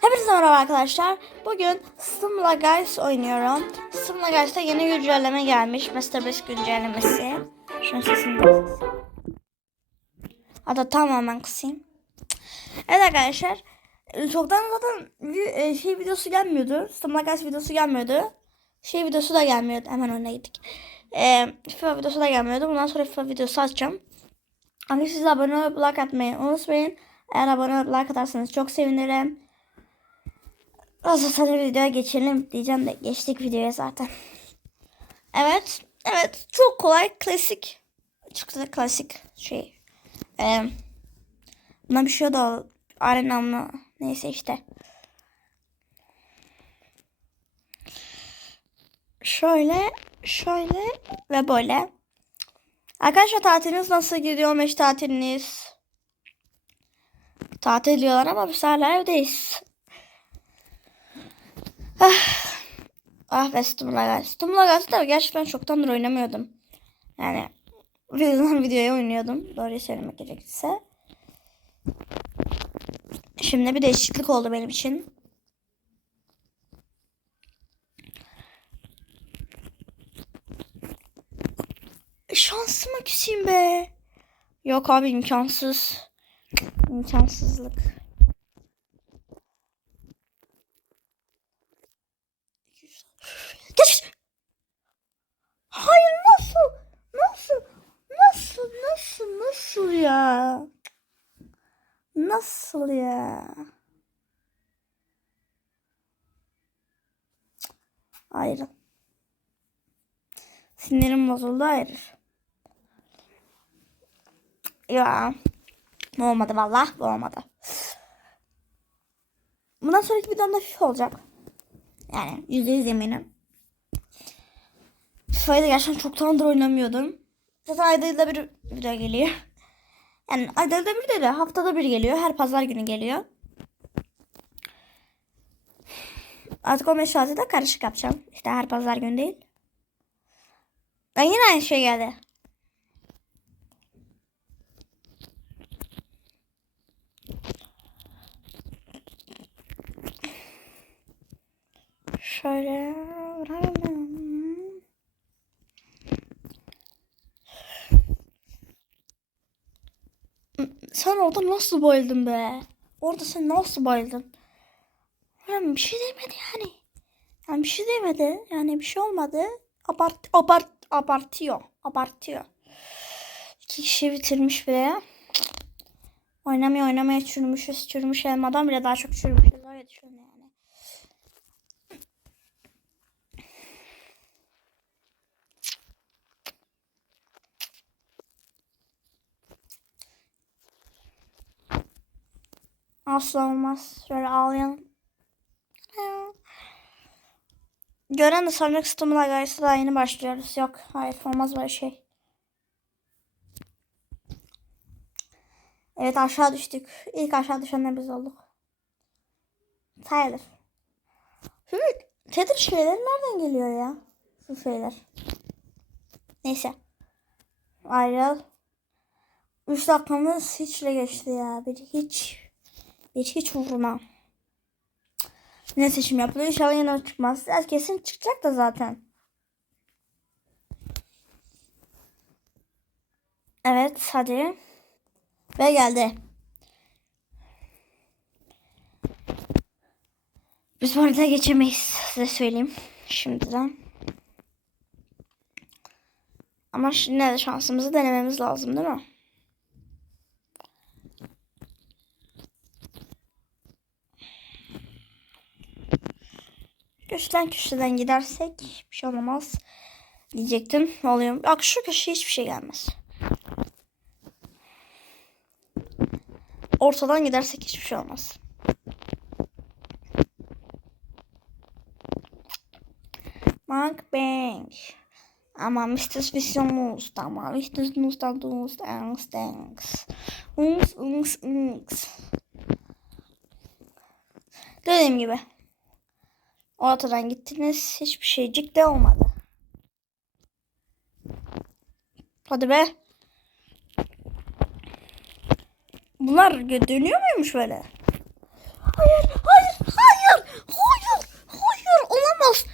Hepinize merhaba arkadaşlar. Bugün Stumla Guys oynuyorum. Stumla Guys'ta yeni güncelleme gelmiş. Master Best güncellemesi. Şunun sesini de. Hatta tamamen kısayım. Evet arkadaşlar. e, Çoktan zaten e, şey videosu gelmiyordu. Stumla Guys videosu gelmiyordu. Şey videosu da gelmiyordu. Hemen önüne gittik. E, FIFA videosu da gelmiyordu. Bundan sonra FIFA videosu açacağım. Ama siz abone olup like atmayı unutmayın. Eğer abone olup like atarsanız çok sevinirim. O zaman videoya geçelim diyeceğim de geçtik videoya zaten. Evet. Evet. Çok kolay. Klasik. Çok da klasik şey. Ee, buna bir şey da arena mı? Neyse işte. Şöyle, şöyle ve böyle. Arkadaşlar tatiliniz nasıl gidiyor? Meş tatiliniz? Tatil diyorlar ama biz hala evdeyiz. Ah, ah ve Stumlagas. Stumlagas'ı da gerçekten çoktandır oynamıyordum. Yani videodan videoya oynuyordum. Doğruyu söylemek gerekirse. Şimdi bir değişiklik oldu benim için. Şansıma küseyim be. Yok abi imkansız. İmkansızlık. Geç. Hayır nasıl? Nasıl? Nasıl? Nasıl? Nasıl ya? Nasıl ya? Hayır. Sinirim bozuldu hayır. Ya. Bu olmadı valla. Bu olmadı. Bundan sonraki videomda FIFA olacak. Yani yüzde yüz eminim. FIFA'yı da gerçekten çoktandır oynamıyordum. Zaten ayda yılda bir video geliyor. Yani ayda yılda bir değil de haftada bir geliyor. Her pazar günü geliyor. Artık 15 saati de karışık yapacağım. İşte her pazar günü değil. Ben yine aynı şey geldi. Şöyle Sen orada nasıl bayıldın be? Orada sen nasıl bayıldın? Yani bir şey demedi yani. Yani bir şey demedi. Yani bir şey olmadı. Abart, abart, abartıyor. Abartıyor. İki kişi bitirmiş bile. Oynamaya oynamaya çürümüşüz. Çürümüş elmadan bile daha çok çürümüşüz. Öyle düşün yani. Asla olmaz. Şöyle ağlayalım. Gören de sonraki Stumla Guys'a daha yeni başlıyoruz. Yok hayır olmaz böyle şey. Evet aşağı düştük. İlk aşağı düşenler biz olduk. Sayılır. Şu Tether şeyler nereden geliyor ya? Şu şeyler. Neyse. Ayrıl. 3 dakikamız hiçle geçti ya. Bir hiç. Bir hiç uğruna. Ne seçim yapılıyor? İnşallah yine çıkmaz. Ya kesin çıkacak da zaten. Evet hadi. Ve geldi. Biz bu arada geçemeyiz. Size söyleyeyim. Şimdiden. Ama şimdi de şansımızı denememiz lazım değil mi? Köşeden köşeden gidersek bir şey olmaz diyecektim. Ne oluyor? Bak şu köşeye hiçbir şey gelmez. Ortadan gidersek hiçbir şey olmaz. Mark Bank. Aber Mr. Visionus, da mal Mr. Nusta Dust, Angst, Angst. Ungs, ungs, ungs. Dediğim gibi. Ortadan gittiniz. Hiçbir şeycik de olmadı. Hadi be. Bunlar dönüyor muymuş böyle? Hayır Hayır, hayır, hayır, hayır, olamaz.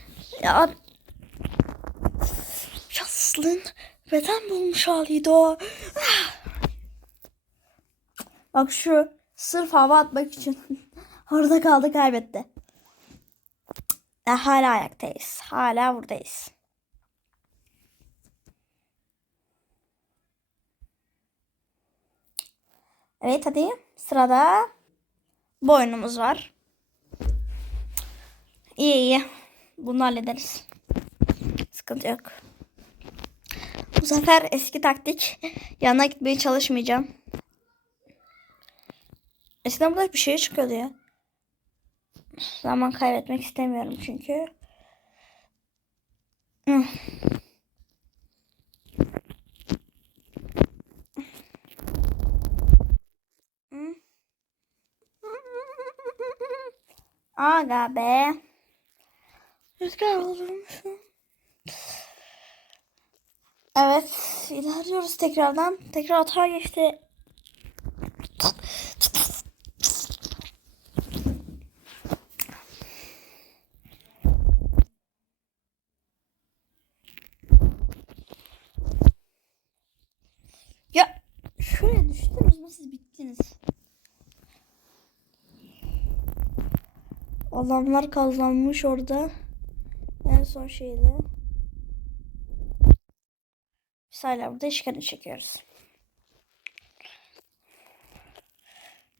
Ya Yaslın beden bulmuş haliydi o. Bak şu sırf hava atmak için orada kaldı kaybetti. E, hala ayaktayız. Hala buradayız. Evet hadi sırada bu oyunumuz var. İyi iyi. Bunu hallederiz. Sıkıntı yok. Bu sefer eski taktik. Yanına gitmeye çalışmayacağım. Eskiden burada bir şey çıkıyordu ya. Zaman kaybetmek istemiyorum çünkü. Aga be. Rüzgar olurmuşum. Evet, ilerliyoruz tekrardan. Tekrar hata geçti. Ya şuraya düştünüz mü siz bittiniz. Adamlar kazanmış orada. En son şeyde. Biz hala burada işgali çekiyoruz.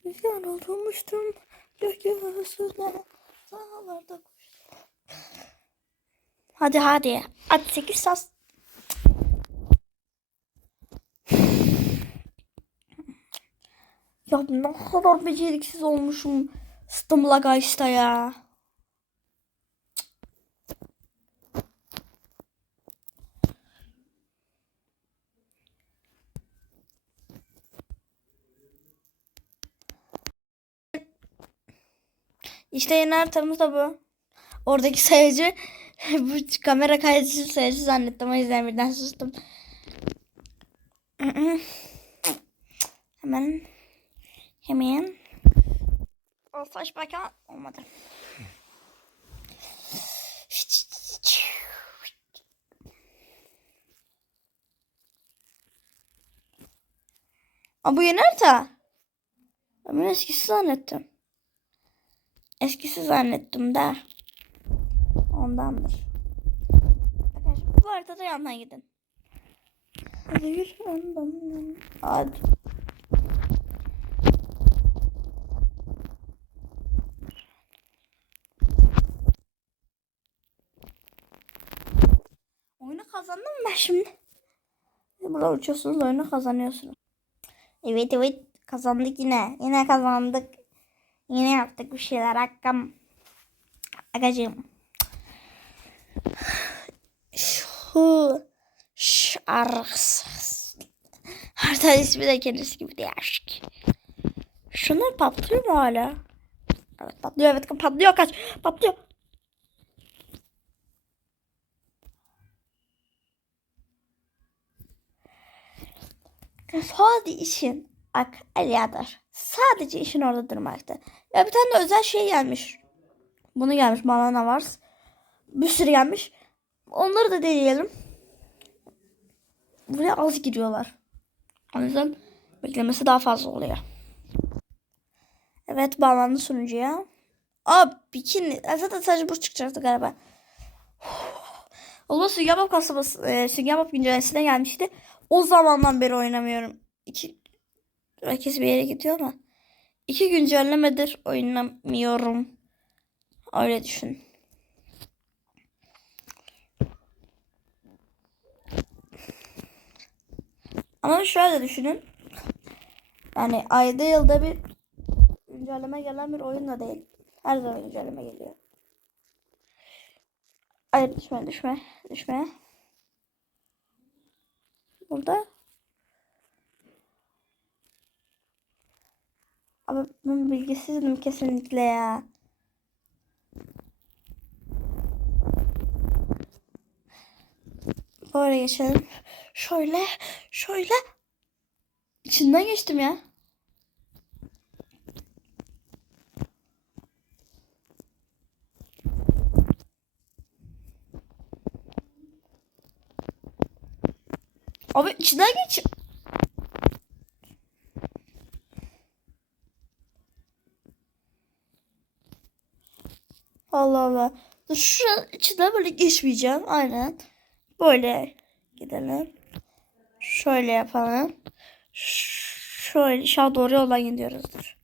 Rüzgar olmuştum. Gökyüzüne dağlarda koştum. Hadi hadi. Hadi 8 saat. Ya ne kadar beceriksiz olmuşum. Stumla Geist'a ya. İşte yeni haritamız da bu. Oradaki sayıcı bu kamera kaydedici sayıcı zannettim. O yüzden birden sustum. Hemen hemen Olsaş bakan olmadı. Aa, bu yeni harita. Ben eskisi zannettim. Eskisi zannettim de. Ondandır. Arkadaşlar bu haritada yandan gidin. Hadi yürü yandan. Hadi. Oyunu kazandım mı ben şimdi? Burada uçuyorsunuz oyunu kazanıyorsunuz. Evet evet kazandık yine. Yine kazandık. Yine yaptık bir şeyler hakkım. Agacığım. Şu şarkısız. Harita ismi de kendisi gibi değişik. Şunlar patlıyor mu hala? Evet patlıyor evet patlıyor kaç patlıyor. Sadece işin bak Eliadar. Sadece işin orada durmakta. Ya bir tane de özel şey gelmiş. Bunu gelmiş Malana Vars. Bir sürü gelmiş. Onları da deneyelim. Buraya az giriyorlar. O yüzden beklemesi daha fazla oluyor. Evet bağlandı sunucuya. Aa bikini. Zaten sadece bu çıkacaktı galiba. Olma Sünger kasabası, e, Sünger Bob güncellemesine gelmişti. O zamandan beri oynamıyorum. İki, herkes bir yere gidiyor ama. İki güncellemedir oynamıyorum. Öyle düşün. Ama şöyle düşünün. Yani ayda yılda bir güncelleme gelen bir oyun da değil. Her zaman güncelleme geliyor. Hayır düşme düşme düşme. Abi ben bilgisizdim kesinlikle ya. Böyle geçelim. Şöyle, şöyle. İçinden geçtim ya. Abi içinden geç. Allah Allah. Dur şu içinden böyle geçmeyeceğim. Aynen. Böyle gidelim. Şöyle yapalım. Şöyle an doğru yoldan gidiyoruzdur.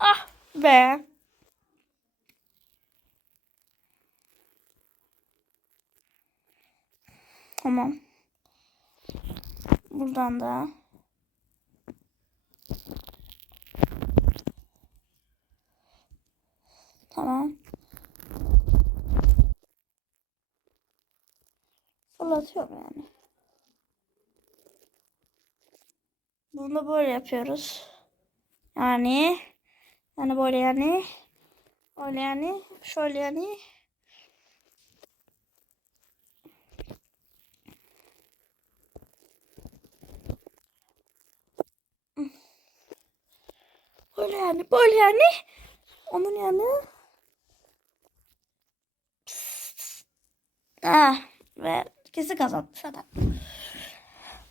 Ah be. Tamam. Buradan da. Tamam. Fırlatıyorum yani. Bunu da böyle yapıyoruz. Yani yani böyle yani öyle yani şöyle yani böyle yani böyle yani onun yani ah ve kesin kazandı zaten.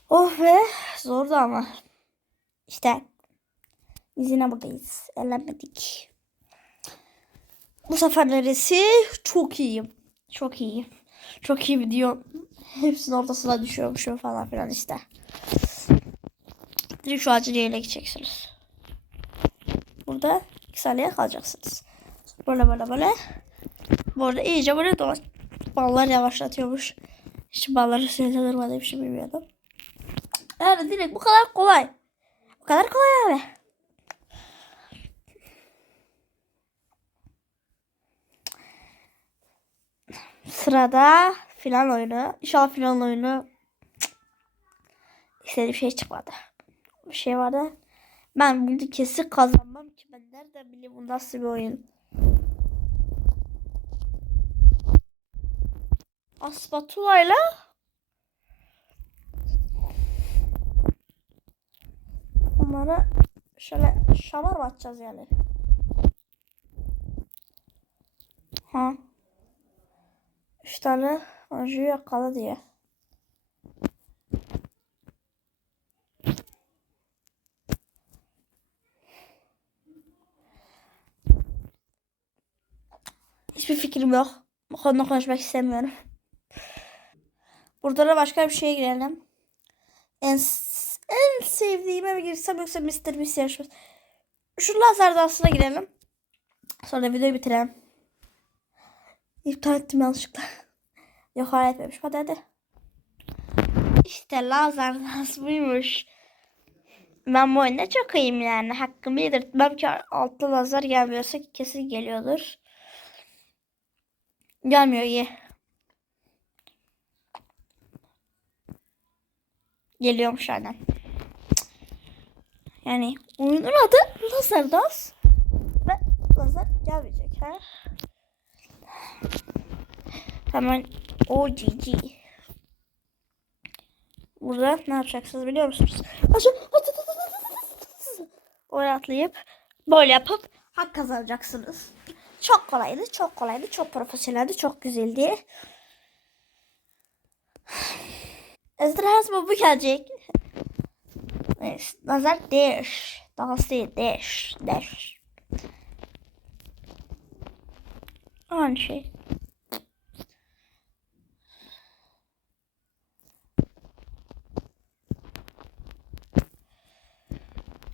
Oh be zordu ama işte biz yine buradayız. Elenmedik. Bu sefer neresi? Çok iyiyim. Çok iyiyim. Çok iyi video. Hepsinin ortasına düşüyormuşum falan filan işte. Direkt şu ağacın yerine gideceksiniz. Burada iki saniye kalacaksınız. Böyle böyle böyle. Bu arada iyice böyle dolaş. Ballar yavaşlatıyormuş. Hiç balları bir şey bilmiyordum. Yani direkt bu kadar kolay. Bu kadar kolay abi. Sırada final oyunu. İnşallah final oyunu istediğim şey çıkmadı. Bir şey vardı. Ben bunu kesin kazanmam ki ben nereden bileyim bu nasıl bir oyun. Aspatulayla onlara şöyle şamar mı atacağız yani? Ha. Üç tane anjou yakala diye. Hiçbir fikrim yok. Bu konuda konuşmak istemiyorum. Burada da başka bir şeye girelim. En, en sevdiğime mi girsem yoksa Mr. Beast yarışması. Şu lazer dansına girelim. Sonra videoyu bitirelim. İptal ettim yanlışlıkla. Yok hayal etmemiş. Hadi hadi. İşte lazer dans buymuş. Ben bu oyunda çok iyiyim yani. Hakkımı yedirtmem ki altta lazer gelmiyorsa kesin geliyordur. Gelmiyor iyi. Geliyormuş aynen. Yani oyunun adı Lazer Dans. Ve lazer gelmeyecek ha. Hemen o GG. Burada ne yapacaksınız biliyor musunuz? Aşağı Oraya atlayıp böyle yapıp hak kazanacaksınız. Çok kolaydı, çok kolaydı, çok profesyoneldi, çok güzeldi. Ezra mı bu gelecek? Evet, nazar dash. Dans değil, dash, dash. Aynı şey.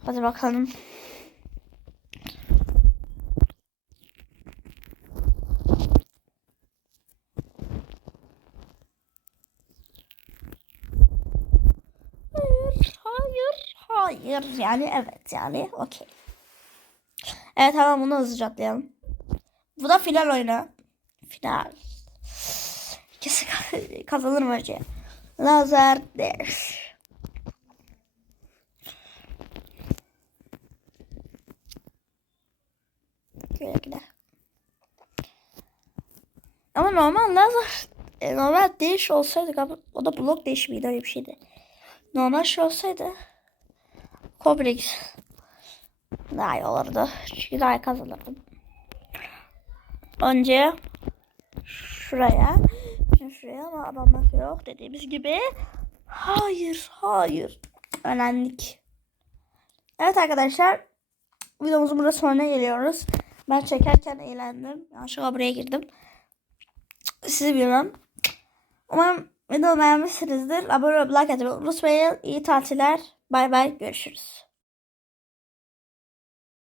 Hadi bakalım. Hayır, hayır, hayır. Yani evet yani okey. Evet hemen bunu hızlıca atlayalım. Bu da final oyunu. Final. Kesin kazanırım önce. Lazer dash. Güle güle. Ama normal lazer e, normal değiş olsaydı o da blok değişimiydi öyle bir şeydi. Normal şey olsaydı Kobrix daha iyi olurdu. Çünkü daha iyi kazanırdım. Önce şuraya. Şimdi şuraya ama adamlar yok dediğimiz gibi. Hayır, hayır. Öğrendik. Evet arkadaşlar. Videomuzun burada sonuna geliyoruz. Ben çekerken eğlendim. Yanlışlıkla buraya girdim. Sizi bilmem. Umarım videomu beğenmişsinizdir. Abone olup like atmayı unutmayın. İyi tatiller. Bay bay. Görüşürüz.